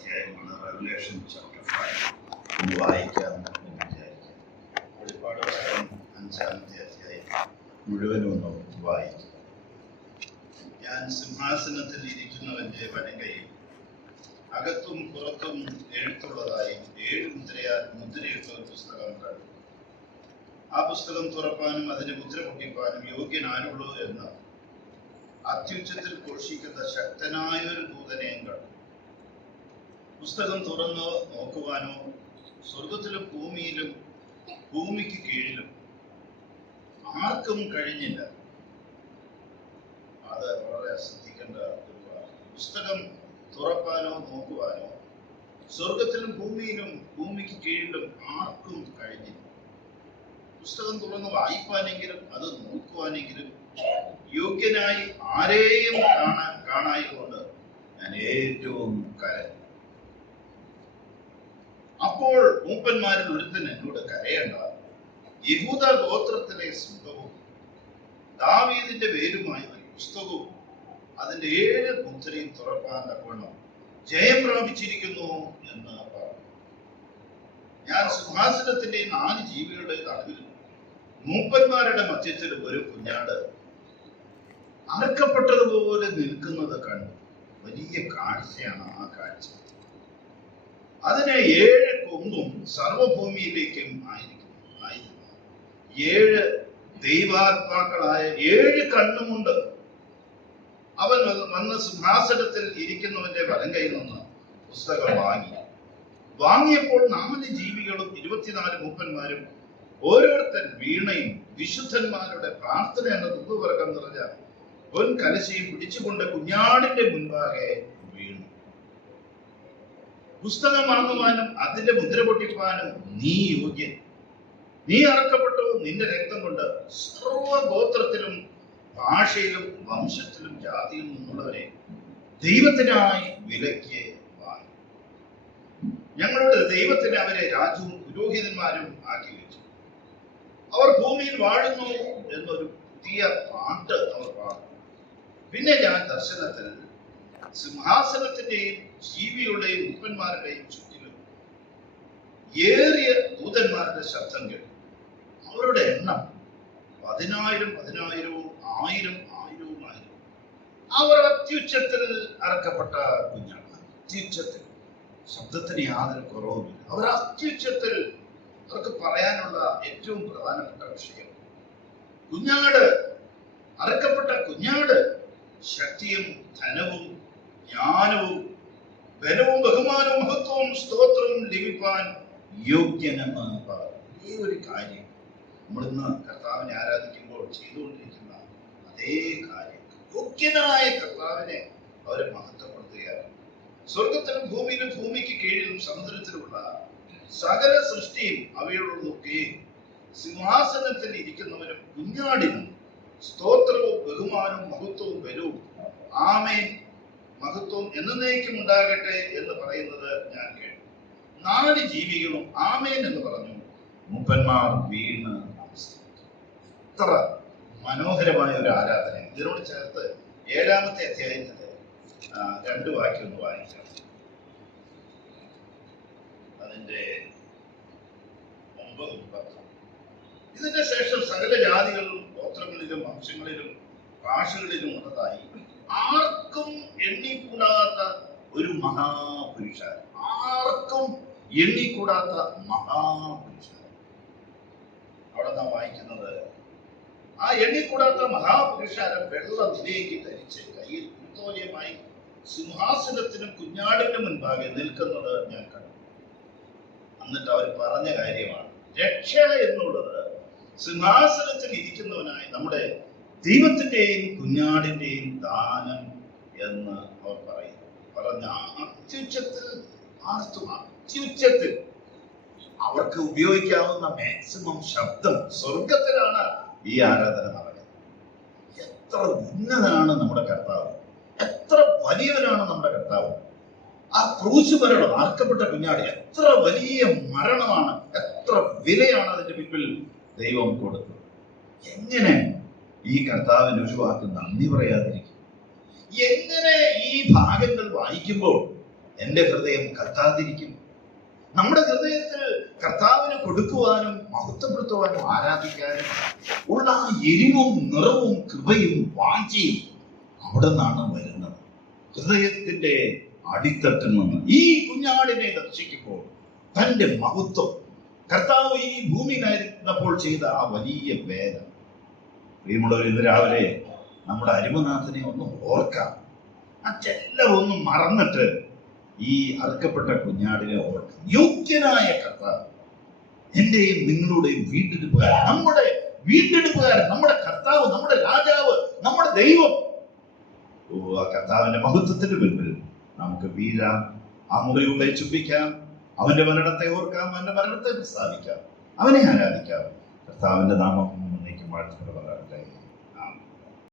അധ്യായമാണ് revelation chapter 5. വായിക്കാം എന്ന് വിചാരിക്കാം. വെളിപ്പാട് പുസ്തകം 5-ാമത്തെ അധ്യായം മുഴുവനും ഒന്ന് വായിക്കും. ഞാൻ സിംഹാസനത്തിൽ ഇരിക്കുന്നവന്റെ വലങ്കയിൽ അകത്തും പുറത്തും എഴുത്തുള്ളതായി 7 മുദ്രയിട്ട ഒരു പുസ്തകം കണ്ടു. ആ പുസ്തകം തുറപ്പാനും അതിന്റെ മുദ്ര പൊട്ടിപ്പാനും യോഗ്യനാരുള്ളൂ എന്ന് അത്യുച്ചത്തിൽ ഘോഷിക്കുന്ന ശക്തനായ ഒരു ദൂതനെയും കണ്ടു. പുസ്തകം തുറന്ന് നോക്കുവാനോ സ്വർഗത്തിലും ഭൂമിയിലും ഭൂമിക്ക് കീഴിലും ആർക്കും കഴിഞ്ഞില്ല. അത് വളരെ ശ്രദ്ധിക്കേണ്ട ഒരു വാക്ക്. പുസ്തകം തുറപ്പാനോ നോക്കുവാനോ സ്വർഗത്തിലും ഭൂമിയിലും ഭൂമിക്ക് കീഴിലും ആർക്കും കഴിഞ്ഞില്ല. പുസ്തകം തുറന്ന് വായിപ്പാനെങ്കിലും അത് നോക്കുവാനെങ്കിലും യോഗ്യനായി ആരെയും കാണായിക്കൊണ്ട് ഞാൻ ഏറ്റവും കരഞ്ഞു. അപ്പോൾ മൂപ്പന്മാരിൽ ഒരുത്തൻ എന്നോട് കരയേണ്ട, യഹൂദ ഗോത്രത്തിലെ സിംഹവും ദാവീദിന്റെ പേരുമായ ഒരു പുസ്തകവും അതിന്റെ 7 മുദ്രയും തുറപ്പാൻ തക്കവണ്ണം ജയം പ്രാപിച്ചിരിക്കുന്നു എന്ന് പറഞ്ഞു. ഞാൻ സിംഹാസനത്തിന്റെയും 4 ജീവികളുടെ നടുവിലും മൂപ്പന്മാരുടെ മധ്യത്തിൽ ഒരു കുഞ്ഞാട് അറക്കപ്പെട്ടതുപോലെ നിൽക്കുന്നത് കണ്ടു. വലിയ കാഴ്ചയാണ് ആ കാഴ്ച. അതിന് 7 കൊമ്പും സർവഭൂമിയിലേക്കും ആയിരുന്നു. 7 ദൈവാത്മാക്കളായ 7 കണ്ണുമുണ്ട്. അവൻ വന്ന് സിംഹാസനത്തിൽ ഇരിക്കുന്നവന്റെ വലങ്കയിൽ നിന്ന് പുസ്തകം വാങ്ങിയപ്പോൾ 4 ജീവികളും 24 മൂപ്പന്മാരും ഓരോരുത്തർ വീണയും വിശുദ്ധന്മാരുടെ പ്രാർത്ഥന എന്ന ദുഃഖവർഗം നിറഞ്ഞ പൊൻകലശയും പിടിച്ചുകൊണ്ട് കുഞ്ഞാടിന്റെ മുൻപാകെ വീണു. പുസ്തകം വാങ്ങുവാനും അതിന്റെ മുദ്ര പൊട്ടിപ്പാനും നീ യോഗ്യൻ. നീ അറക്കപ്പെട്ടു. നിന്റെ രക്തം കൊണ്ട് സർവഗോത്രത്തിലും ഭാഷയിലും വംശത്തിലും ജാതിയിലും നിന്നുള്ളവരെ ദൈവത്തിനായി വിലയ്ക്ക് വാങ്ങി. ഞങ്ങളുടെ ദൈവത്തിന് അവരെ രാജുവും പുരോഹിതന്മാരും ആക്കി വെച്ചു. അവർ ഭൂമിയിൽ വാഴുന്നു എന്നൊരു പുതിയ പാട്ട് അവർ പാടും. പിന്നെ ഞാൻ ദർശനത്തിൽ സിംഹാസനത്തിന്റെയും ജീവികളുടെയും മൂപ്പന്മാരുടെയും ചുറ്റിലും ഏറിയ ദൂതന്മാരുടെ ശബ്ദം കേട്ടു. അവരുടെ എണ്ണം 10,000 10,000 1000 അവർ അത്യുച്ചത്തിൽ അറക്കപ്പെട്ട കുഞ്ഞാണ്. അത്യുച്ചത്തിൽ, ശബ്ദത്തിന് യാതൊരു കുറവുമില്ല. അവർ അത്യുച്ചത്തിൽ അവർക്ക് പറയാനുള്ള ഏറ്റവും പ്രധാനപ്പെട്ട വിഷയം കുഞ്ഞാട്, അറക്കപ്പെട്ട കുഞ്ഞാട് ശക്തിയും ധനവും ജ്ഞാനവും ബലവും ബഹുമാനവും മഹത്വവും സ്തോത്രവും ലഭിപ്പാൻ യോഗ്യനെന്ന് പറഞ്ഞു. ഈ ഒരു കാര്യം നമ്മളിന്ന് കർത്താവിനെ ആരാധിക്കുമ്പോൾ ചെയ്തുകൊണ്ടിരിക്കുന്ന അതേ കാര്യം. യോഗ്യനായ കർത്താവിനെ അവരെ മഹത്വപ്പെടുത്തുകയാണ്. സ്വർഗത്തിലും ഭൂമിയിലും ഭൂമിക്ക് കീഴിലും സമുദ്രത്തിലുള്ള സകല സൃഷ്ടിയും അവയോടൊക്കെ സിംഹാസനത്തിൽ ഇരിക്കുന്നവനും കുഞ്ഞാടിനും സ്തോത്രവും ബഹുമാനവും മഹത്വവും ബലവും ആമേൻ മഹത്വവും എന്നേക്കും ഉണ്ടാകട്ടെ എന്ന് പറയുന്നത് ഞാൻ കേട്ടു. 4 ജീവികളും ആമേൻ എന്ന് പറഞ്ഞു. മൂപ്പന്മാർ വീണ് എത്ര മനോഹരമായ ഒരു ആരാധന. ഇതിനോട് ചേർത്ത് 7-ാമത്തെ അധ്യായത്തില് 2 വാക്യം ഒന്ന് വായിക്കാം. അതിന്റെ 9-ഉം 10-ഉം. ഇതിന്റെ ശേഷം സകല ജാതികളിലും ഗോത്രങ്ങളിലും വംശങ്ങളിലും ഭാഷകളിലും ഉള്ളതായി ആർക്കും എണ്ണിക്കൂടാത്ത ഒരു മഹാപുരുഷൻ. ആർക്കും എണ്ണിക്കൂടാത്ത മഹാപുരുഷൻ. അവിടെ നാം വായിക്കുന്നത് ആ എണ്ണിക്കൂടാത്ത മഹാപുരുഷാരം വെള്ള നിലയ്ക്ക് ധരിച്ച് കയ്യിൽ കുത്തോലയുമായി സിംഹാസനത്തിനും കുഞ്ഞാടിനും മുൻപാകെ നിൽക്കുന്നത് ഞാൻ കണ്ടു. എന്നിട്ട് അവർ പറഞ്ഞ കാര്യമാണ് രക്ഷ എന്നുള്ളത് സിംഹാസനത്തിൽ ഇരിക്കുന്നവനായി നമ്മുടെ ദൈവത്തിന്റെയും കുഞ്ഞാടിന്റെയും ദാനം എന്ന് അവർ പറയുന്നു. പറഞ്ഞ അത്യുച്ചത്തിൽ അത്യുച്ചത്തിൽ അവർക്ക് ഉപയോഗിക്കാവുന്ന മാക്സിമം ശബ്ദം സ്വർഗത്തിലാണ് ഈ ആരാധന നടക്കുന്നത്. എത്ര ഉന്നതനാണ് നമ്മുടെ കർത്താവ്, എത്ര വലിയവനാണ് നമ്മുടെ കർത്താവ്. ആ ക്രൂശ് മരണം, അർക്കപ്പെട്ട കുഞ്ഞാട് എത്ര വലിയ മരണമാണ്, എത്ര വിലയാണ് അതിന്റെ പിന്നിൽ ദൈവം കൊടുത്തത്. എങ്ങനെ ഈ കർത്താവിന് ഒരു വാക്ക് നന്ദി പറയാതിരിക്കും? എങ്ങനെ ഈ ഭാഗങ്ങൾ വായിക്കുമ്പോൾ എൻ്റെ ഹൃദയം കത്താതിരിക്കും? നമ്മുടെ ഹൃദയത്തിൽ കർത്താവിന് കൊടുക്കുവാനും മഹത്വപ്പെടുത്തുവാനും ആരാധിക്കാനും ഉള്ള ആ എരിവും നിറവും കൃപയും വാഞ്ചയും അവിടെ നിന്നാണ് വരുന്നത്. ഹൃദയത്തിന്റെ അടിത്തട്ടിൽ നിന്ന് ഈ കുഞ്ഞാടിനെ ദർശിക്കുമ്പോൾ തന്റെ മഹത്വം, കർത്താവ് ഈ ഭൂമിയിലായിരുന്നപ്പോൾ ചെയ്ത ആ വലിയ വേദന. പ്രിയമുള്ളവർ, ഇന്ന് രാവിലെ നമ്മുടെ അരുമനാഥനെ ഒന്ന് ഓർക്കാം. മറ്റെല്ലാം ഒന്നും മറന്നിട്ട് ഈ അറുക്കപ്പെട്ട കുഞ്ഞാടിനെ ഓർക്കാം. യോഗ്യനായ കർത്താവ്, എന്റെയും നിങ്ങളുടെയും വീണ്ടെടുപ്പുകാരൻ, നമ്മുടെ വീണ്ടെടുപ്പുകാരൻ, നമ്മുടെ കർത്താവ്, നമ്മുടെ രാജാവ്, നമ്മുടെ ദൈവം. ആ കർത്താവിന്റെ മഹത്വത്തിന് മുൻപിൽ നമുക്ക് വീഴാം, ആ മുറിവുകളെ ചുംബിക്കാം, അവന്റെ മരണത്തെ ഓർക്കാം, അവന്റെ മരണത്തെ പ്രസ്താവിക്കാം, അവനെ ആരാധിക്കാം. കർത്താവിന്റെ നാമം എന്നേക്കും വാഴ്ത്തപ്പെടുമാറാകട്ടെ.